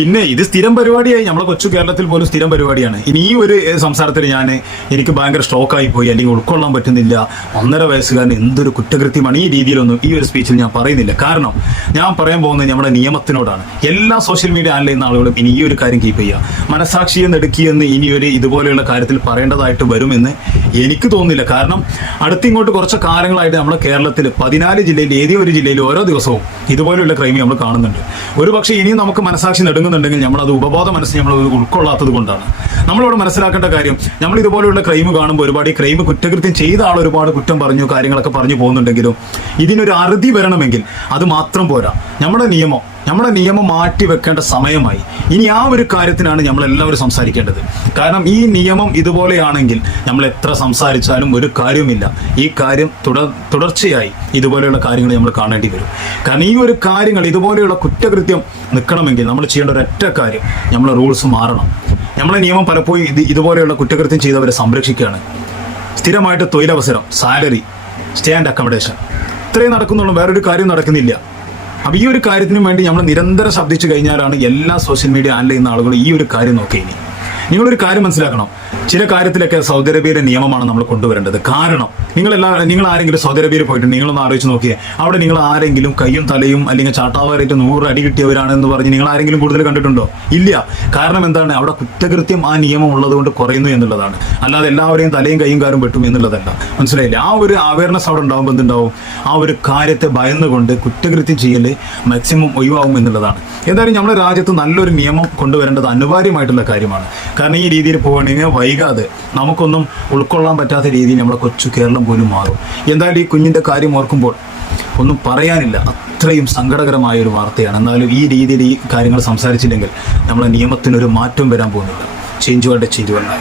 പിന്നെ ഇത് സ്ഥിരം പരിപാടിയായി, നമ്മളെ കൊച്ചു കേരളത്തിൽ പോലും സ്ഥിരം പരിപാടിയാണ്. ഇനി ഈ ഒരു സംസാരത്തിൽ എനിക്ക് ഭയങ്കര സ്റ്റോക്കായി പോയി, അല്ലെങ്കിൽ ഉൾക്കൊള്ളാൻ പറ്റുന്നില്ല, 1.5 വയസ്സുകാരൻ എന്തൊരു കുറ്റകൃത്യമാണ്, ഈ രീതിയിലൊന്നും ഈ ഒരു സ്പീച്ചിൽ ഞാൻ പറയുന്നില്ല. കാരണം ഞാൻ പറയാൻ പോകുന്നത് നമ്മുടെ നിയമത്തിനോടാണ്. എല്ലാ സോഷ്യൽ മീഡിയ ഹാൻഡിൽ ചെയ്യുന്ന ആളുകളും ഇനി ഈ ഒരു കാര്യം കീപ്പ് ചെയ്യുക. മനസാക്ഷിയെ നെടുക്കിയെന്ന് ഇനി ഒരു ഇതുപോലെയുള്ള കാര്യത്തിൽ പറയേണ്ടതായിട്ട് വരുമെന്ന് എനിക്ക് തോന്നുന്നില്ല. കാരണം അടുത്തിങ്ങോട്ട് കുറച്ച് കാലങ്ങളായിട്ട് നമ്മുടെ കേരളത്തിൽ 14 ജില്ലയിൽ ഏതെങ്കിലും ഒരു ജില്ലയിൽ ഓരോ ദിവസവും ഇതുപോലെയുള്ള ക്രൈം നമ്മൾ കാണുന്നുണ്ട്. ഒരു പക്ഷേ ഇനിയും നമുക്ക് മനസാക്ഷി നെടുങ്ങുന്നുണ്ടെങ്കിൽ നമ്മളത് ഉപബോധ മനസ്സിൽ നമ്മൾ ഉൾക്കൊള്ളാത്തത് കൊണ്ടാണ്. നമ്മളിവിടെ മനസ്സിലാക്കേണ്ട കാര്യം, നമ്മൾ ഇതുപോലെയുള്ള ക്രൈം കാണുമ്പോൾ ഒരുപാട് ഈ ക്രൈം കുറ്റകൃത്യം ചെയ്ത ആൾ ഒരുപാട് കുറ്റം പറഞ്ഞു, കാര്യങ്ങളൊക്കെ പറഞ്ഞു പോകുന്നുണ്ടെങ്കിലും ഇതിനൊരു അറുതി വരണമെങ്കിൽ അത് മാത്രം പോരാ. നമ്മുടെ നിയമം മാറ്റി വെക്കേണ്ട സമയമായി. ഇനി ആ ഒരു കാര്യത്തിനാണ് നമ്മളെല്ലാവരും സംസാരിക്കേണ്ടത്. കാരണം ഈ നിയമം ഇതുപോലെയാണെങ്കിൽ നമ്മൾ എത്ര സംസാരിച്ചാലും ഒരു കാര്യവുമില്ല. ഈ കാര്യം തുടർച്ചയായി ഇതുപോലെയുള്ള കാര്യങ്ങൾ നമ്മൾ കാണേണ്ടി വരും. കാരണം ഈ ഒരു കാര്യങ്ങൾ ഇതുപോലെയുള്ള കുറ്റകൃത്യം നിൽക്കണമെങ്കിൽ നമ്മൾ ചെയ്യേണ്ട ഒരൊറ്റ കാര്യം, നമ്മളെ റൂൾസ് മാറണം. നമ്മളെ നിയമം പലപ്പോഴും ഇതുപോലെയുള്ള കുറ്റകൃത്യം ചെയ്തവരെ സംരക്ഷിക്കുകയാണ്. സ്ഥിരമായിട്ട് തൊഴിലവസരം, സാലറി, സ്റ്റേ ആൻഡ് അക്കോമഡേഷൻ, ഇത്രയും നടക്കുന്നുള്ളൂ, വേറൊരു കാര്യം നടക്കുന്നില്ല. അപ്പം ഈ ഒരു കാര്യത്തിനും വേണ്ടി നമ്മൾ നിരന്തരം ശബ്ദിച്ചു കഴിഞ്ഞാലാണ് എല്ലാ സോഷ്യൽ മീഡിയ ഹാൻഡിൽ ചെയ്യുന്ന ആളുകൾ ഈ ഒരു കാര്യം നോക്കി. ഇനി നിങ്ങളൊരു കാര്യം മനസ്സിലാക്കണം, ചില കാര്യത്തിലൊക്കെ സൗദി അറേബ്യയിലെ നിയമമാണ് നമ്മൾ കൊണ്ടുവരേണ്ടത്. കാരണം നിങ്ങൾ ആരെങ്കിലും സൗദി അറേബ്യയിൽ പോയിട്ടുണ്ട്, നിങ്ങളൊന്ന് ആലോചിച്ച് നോക്കിയേ. അവിടെ നിങ്ങൾ ആരെങ്കിലും കയ്യും തലയും അല്ലെങ്കിൽ ചാട്ടാവാറായിട്ട് 100 അടി കിട്ടിയവരാണെന്ന് പറഞ്ഞ് നിങ്ങൾ ആരെങ്കിലും കൂടുതൽ കണ്ടിട്ടുണ്ടോ? ഇല്ല. കാരണം എന്താണ്? അവിടെ കുറ്റകൃത്യം ആ നിയമം ഉള്ളതുകൊണ്ട് കുറയുന്നു എന്നുള്ളതാണ്. അല്ലാതെ എല്ലാവരെയും തലയും കയ്യും കാരും വെട്ടും എന്നുള്ളതല്ല. മനസ്സിലായില്ലേ? ആ ഒരു അവയർനെസ് അവിടെ ഉണ്ടാകുമ്പോൾ എന്തുണ്ടാവും? ആ ഒരു കാര്യത്തെ ഭയന്നുകൊണ്ട് കുറ്റകൃത്യം ചെയ്യൽ മാക്സിമം ഒഴിവാകും എന്നുള്ളതാണ്. എന്തായാലും നമ്മുടെ രാജ്യത്ത് നല്ലൊരു നിയമം കൊണ്ടുവരേണ്ടത് അനിവാര്യമായിട്ടുള്ള കാര്യമാണ്. കാരണം ഈ രീതിയിൽ പോവുകയാണെങ്കിൽ വൈകാതെ നമുക്കൊന്നും ഉൾക്കൊള്ളാൻ പറ്റാത്ത രീതിയിൽ നമ്മുടെ കൊച്ചു കേരളം പോലും മാറും. എന്തായാലും ഈ കുഞ്ഞിൻ്റെ കാര്യം ഓർക്കുമ്പോൾ ഒന്നും പറയാനില്ല, അത്രയും സങ്കടകരമായ ഒരു വാർത്തയാണ്. എന്നാലും ഈ രീതിയിൽ ഈ കാര്യങ്ങൾ സംസാരിച്ചില്ലെങ്കിൽ നമ്മളെ നിയമത്തിനൊരു മാറ്റം വരാൻ പോകുന്നില്ല. ചേഞ്ച് വേണ്ട, ചേഞ്ച് വേണ്ട.